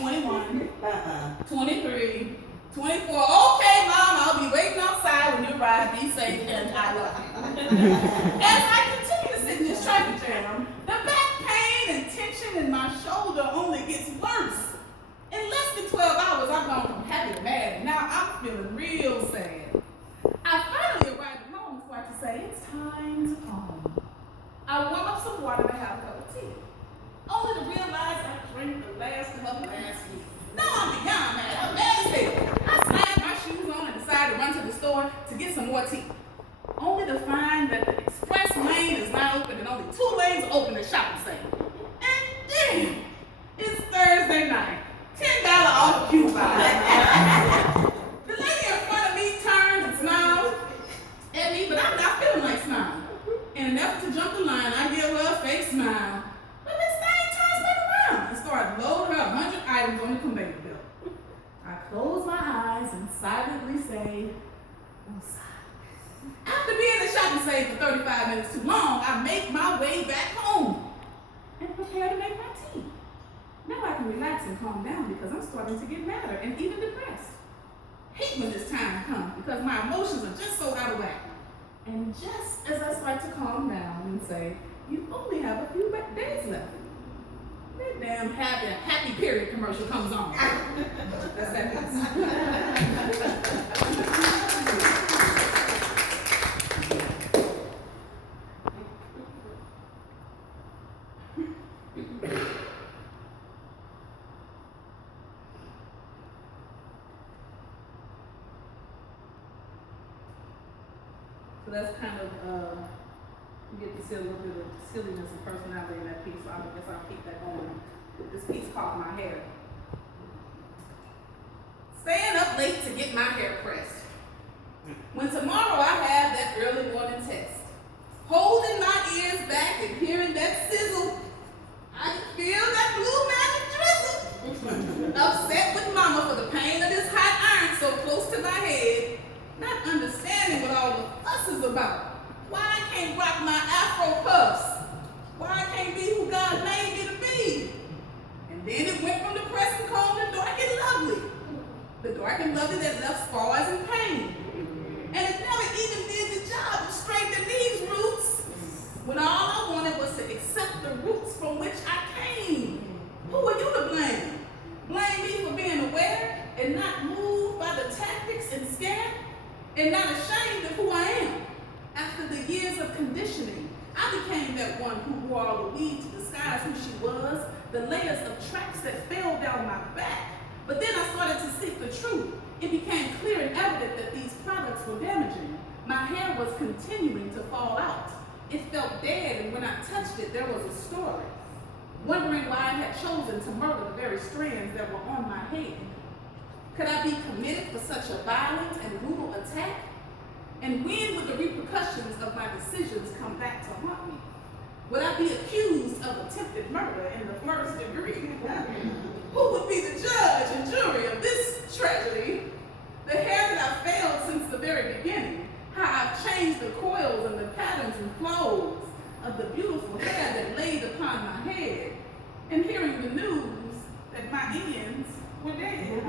21, 23, 24. Okay, Mom, I'll be waiting outside when you arrive. Be safe, and I love you. As I continue to sit in this traffic jam, the back pain and tension in my shoulder only gets worse. In less than 12 hours, I've gone from happy to mad, and now I'm feeling real sad. I finally arrived at home before I could say, it's time to come home. I warm up some water and have a cup of tea, only to realize I drank the last cup last week. Now I'm beyond mad. I'm mad as hell. I slammed my shoes on and decided to run to the store to get some more tea, only to find that the express lane is not open and only 2 lanes are open to shopping center. And damn, it's Thursday night. $10 off coupon. The lady in front of me turns and smiles at me, but I'm not feeling like smiling. In an effort to jump the line, I give her a fake smile. But Miss Thing turns back around and starts loading her 100 items on the conveyor belt. I close my eyes and silently say, "Woosah." After being in the shopping stage for 35 minutes too long, I make my way back home and prepare to make my tea. Now I can relax and calm down because I'm starting to get madder and even depressed. Hate when this time comes because my emotions are just so out of whack. And just as I start to calm down and say, you only have a few days left, that damn happy period commercial comes on. That's that So that's kind of, you get to see a little bit of silliness and personality in that piece, so I guess I'll keep that going. This piece caught my hair. Staying up late to get my hair pressed. When tomorrow I have that early morning test. Holding my ears back and hearing that sizzle, I can feel that blue magic drizzle. Upset with mama for the pain of this hot iron so close to my head. Not understanding what all the fuss is about. Why I can't rock my afro puffs. Why I can't be who God made me to be. And then it went from depressed and cold to dark and lovely. The dark and lovely that left scars and pain. And it never even did the job of straightening these roots. When all I wanted was to accept the roots from which I came. Who are you to blame? Blame me for being aware and not moved by the tactics and scare? And not ashamed of who I am. After the years of conditioning, I became that one who wore all the weed to disguise who she was, the layers of tracks that fell down my back. But then I started to seek the truth. It became clear and evident that these products were damaging. My hair was continuing to fall out. It felt dead, and when I touched it, there was a story. Wondering why I had chosen to murder the very strands that were on my head. Could I be committed for such a violent and brutal attack? And when would the repercussions of my decisions come back to haunt me? Would I be accused of attempted murder in the first degree? Who would be the judge and jury of this tragedy? The hair that I failed since the very beginning, how I've changed the coils and the patterns and flows of the beautiful hair that laid upon my head, and hearing the news that my ends were dead.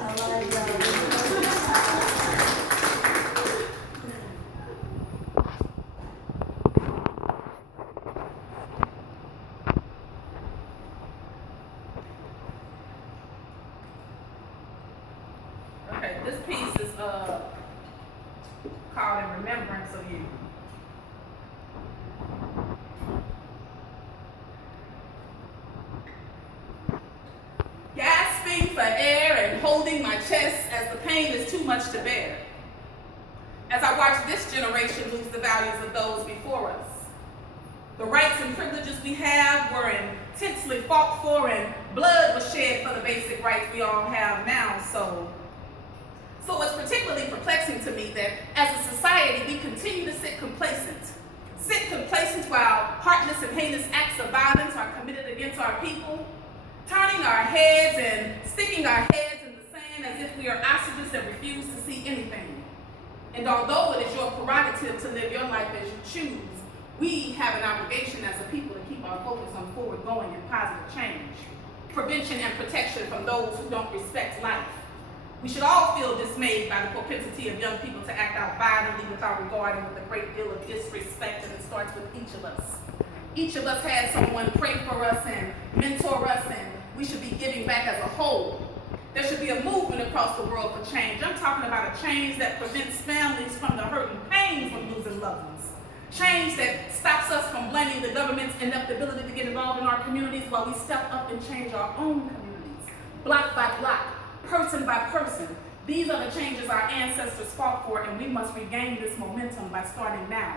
I like that. Okay, this piece is called In Remembrance of You. Gasping for air and holding my chest as the pain is too much to bear. As I watch this generation lose the values of those before us. The rights and privileges we have were intensely fought for, and blood was shed for the basic rights we all have now. So it's particularly perplexing to me that as a society we continue to sit complacent while heartless and heinous acts of violence are committed against our people, turning our heads and sticking our heads in the sand as if we are ostriches that refuse to see anything. And although it is your prerogative to live your life as you choose, we have an obligation as a people to keep our focus on forward-going and positive change. prevention and protection from those who don't respect life. We should all feel dismayed by the propensity of young people to act out violently without regard and with a great deal of disrespect, and it starts with each of us. Each of us had someone pray for us and mentor us, and we should be giving back as a whole. There should be a movement across the world for change. I'm talking about a change that prevents families from the hurt and pain from losing loved ones. Change that stops us from blaming the government's inability to get involved in our communities while we step up and change our own communities, block by block, person by person. These are the changes our ancestors fought for, and we must regain this momentum by starting now.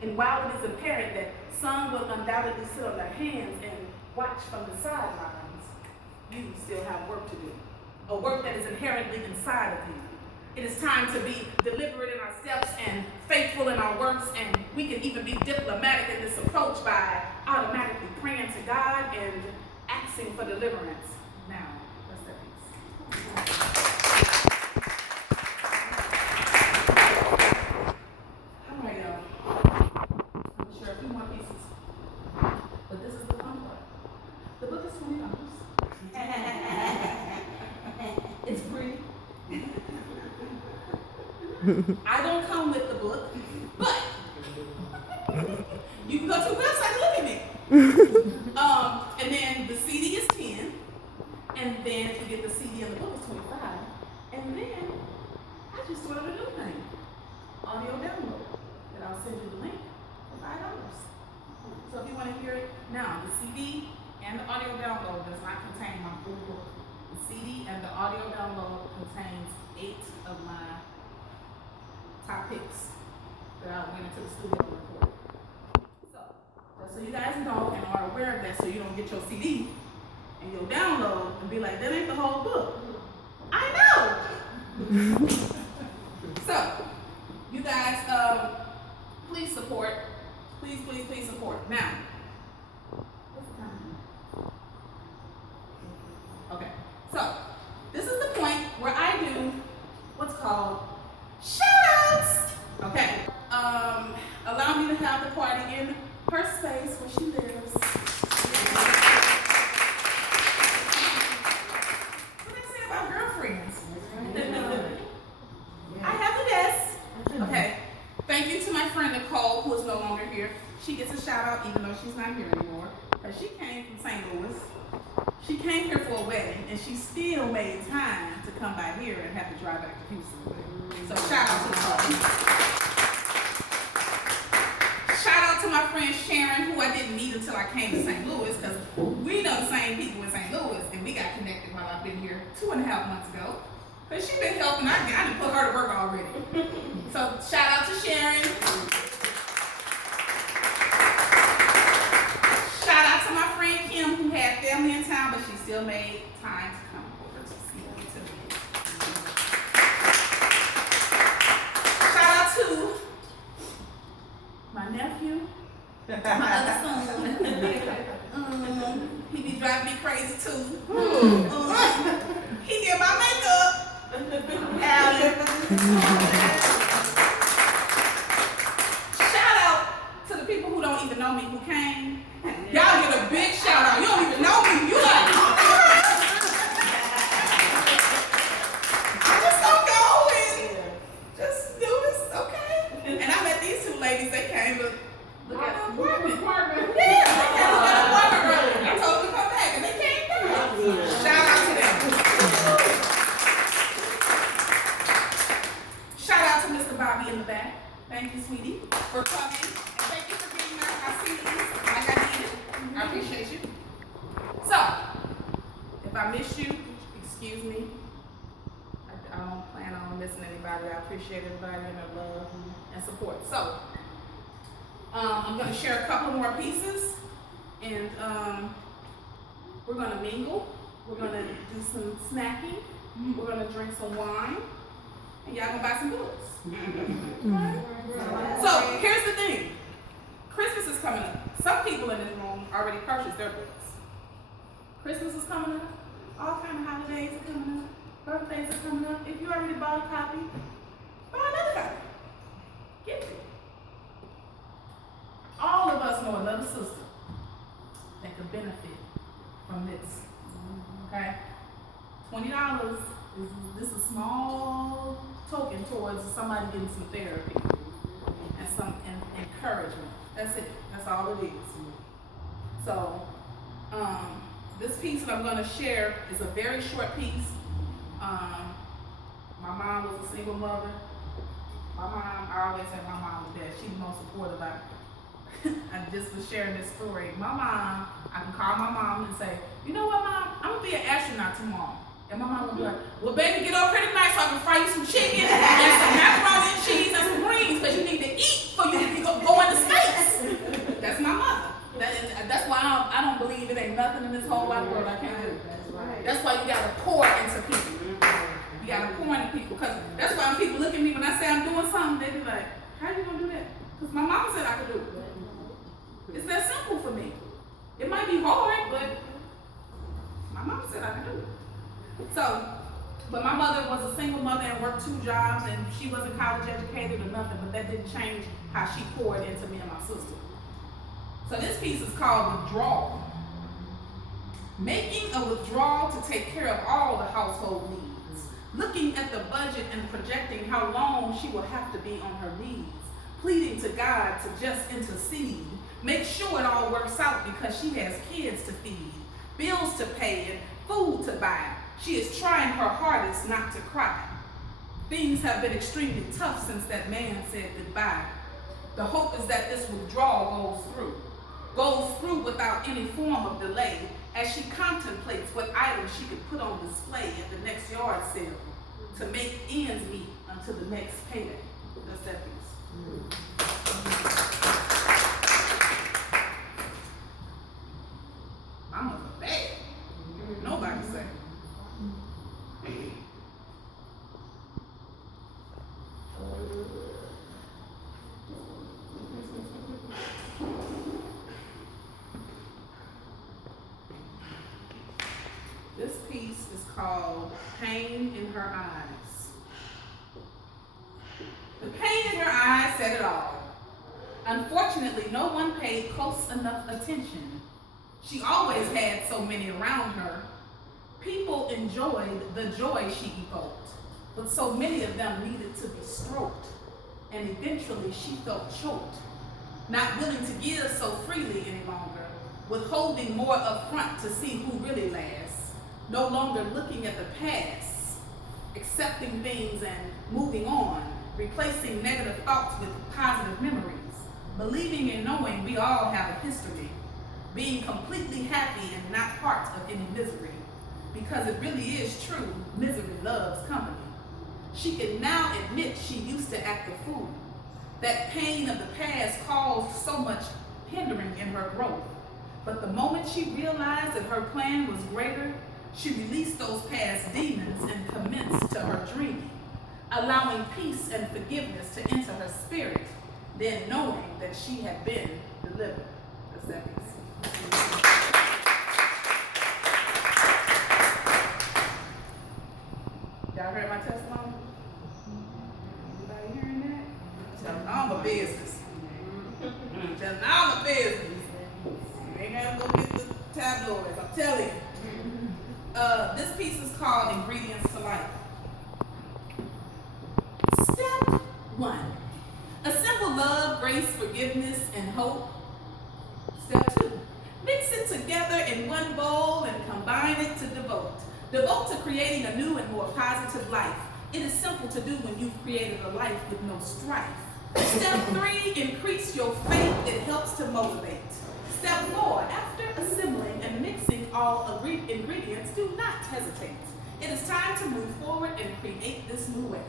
And while it is apparent that some will undoubtedly sit on their hands and watch from the sidelines, you still have work to do. A work that is inherently inside of you. It is time to be deliberate in our steps and faithful in our works, and we can even be diplomatic in this approach by automatically praying to God and asking for deliverance. Now, let's say peace. All right, y'all. I'm gonna share a few more pieces, but this is the fun part. The book is $20. It's free. I don't come with the book, but you can go to the website and look at me. And then the CD is 10, and then to get the CD and the book is 25, and then I just started a new thing, audio download, and I'll send you the link for $5. So if you want to hear it now, the CD and the audio download does not contain my full book. The CD and the audio download contains 8 of my top picks that I went into the studio and recorded. So, just so you guys know and are aware of that, so you don't get your CD and your download and be like, that ain't the whole book. I know! So, you guys, please support. Please, please, please support. Now, what's the time? Okay, so this is the point where I do what's called shout-outs. Okay, allow me to have the party in her space where she lives. What they say about girlfriends? I have a guest. Okay, thank you to my friend Nicole, who is no longer here. She gets a shout-out even though she's not here anymore, because she came from St. Louis. She came here for a wedding, and she still made time to come by here and have to drive back to Houston. So shout out to her. Shout out to my friend Sharon, who I didn't meet until I came to St. Louis, because we know the same people in St. Louis, and we got connected while I've been here 2.5 months ago. But she's been helping. I didn't put her to work already. So shout out to Sharon. Shout out to my friend Kim, who had family in town, but she still made time to come over to see me today. Shout out to my nephew, my other son. He be driving me crazy too. He did my makeup. Alan. Shout out to the people who don't even know me who came. Y'all get a big shout out. You don't even know me. You like, I'm just gonna go and just do this, okay? And I met these two ladies. They came to look at the apartment. Yeah, they came to look at the apartment earlier. I told them to come back, and they came back. Shout out to them. Shout out to Mr. Bobby in the back. Thank you, sweetie, for coming. And thank you for getting my CDs like I needed. I appreciate you. So, if I miss you, excuse me. I don't plan on missing anybody. I appreciate everybody and their love and support. So, I'm going to share a couple more pieces, and we're going to mingle. We're going to do some snacking. We're going to drink some wine, and y'all going to buy some books. So, here's the thing. Christmas is coming up. Some people in this room already purchased their books. Christmas is coming up. All kind of holidays are coming up. Birthdays are coming up. If you already bought a copy, buy another copy. Get it. All of us know another sister that could benefit from this. Okay? $20 is this a small token towards somebody getting some therapy and some encouragement. That's it. That's all it is. So, this piece that I'm going to share is a very short piece. My mom was a single mother. My mom, I always say my mom was dead. She's the most supportive. I just was sharing this story. My mom, I can call my mom and say, you know what, Mom? I'm going to be an astronaut tomorrow. And my mom will be like, well, baby, get over here tonight so I can fry you some chicken and some macaroni and cheese and some greens because you need to eat before you go into space. That's my mother. That's why I don't believe it ain't nothing in this whole wide world I can't do. That's why you got to pour into people. You got to pour into people. Because that's why when people look at me when I say I'm doing something, they be like, how you going to do that? Because my mama said I could do it. It's that simple for me. It might be hard, but my mama said I could do it. So, but my mother was a single mother and worked 2 jobs, and she wasn't college educated or nothing, but that didn't change how she poured into me and my sister. So this piece is called Withdrawal. Making a withdrawal to take care of all the household needs. Looking at the budget and projecting how long she will have to be on her knees. Pleading to God to just intercede. Make sure it all works out because she has kids to feed, bills to pay, and food to buy. She is trying her hardest not to cry. Things have been extremely tough since that man said goodbye. The hope is that this withdrawal goes through without any form of delay as she contemplates what items she could put on display at the next yard sale to make ends meet until the next payday. That's that piece. Mama's a bad. Nobody say. This piece is called Pain in Her Eyes. The pain in her eyes said it all. Unfortunately, no one paid close enough attention. She always had so many around her. People enjoyed the joy she evoked, but so many of them needed to be stroked, and eventually she felt choked, not willing to give so freely any longer, withholding more up front to see who really lasts, no longer looking at the past, accepting things and moving on, replacing negative thoughts with positive memories, believing and knowing we all have a history, being completely happy and not part of any misery, because it really is true, misery loves company. She can now admit she used to act a fool. That pain of the past caused so much hindering in her growth. But the moment she realized that her plan was greater, she released those past demons and commenced to her dreaming, allowing peace and forgiveness to enter her spirit, then knowing that she had been delivered. That's that piece. Y'all heard my testimony? Anybody hearing that? Telling all my business. Telling all my business. You ain't gotta go get the tabloids, I'm telling you. This piece is called Ingredients to Life. Step 1. Assemble love, grace, forgiveness, and hope. Step 2. Mix it together in one bowl and combine it to devote. Devote to creating a new and more positive life. It is simple to do when you've created a life with no strife. Step 3, increase your faith. It helps to motivate. Step 4, after assembling and mixing all ingredients, do not hesitate. It is time to move forward and create this new way.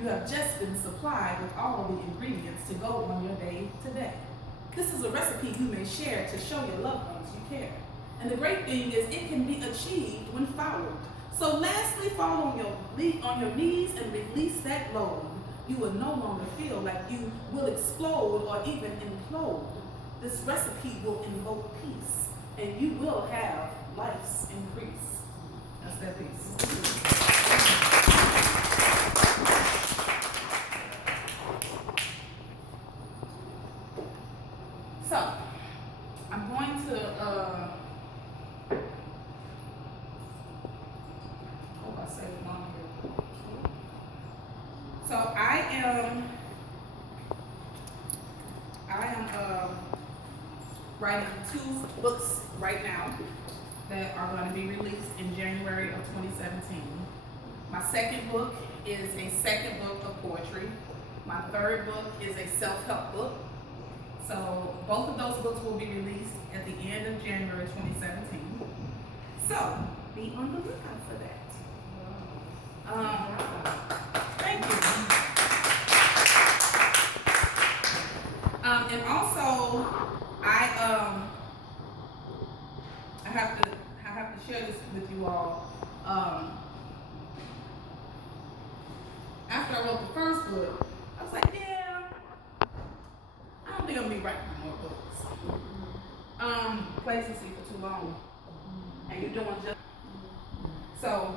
You have just been supplied with all the ingredients to go on your day today. This is a recipe you may share to show your loved ones you care. And the great thing is it can be achieved when followed. So lastly, fall on your knees and release that load. You will no longer feel like you will explode or even implode. This recipe will invoke peace, and you will have life's increase. That's that piece. So, I'm going to am writing 2 books right now that are going to be released in January of 2017. My second book is a second book of poetry. My third book is a self-help book. So both of those books will be released at the end of January 2017. So be on the lookout for that. Thank you. And also, I have to share this with you all. After I wrote the first book, I was like, yeah, I don't think I'm gonna be writing more books. Complacency for too long, and you're doing just so.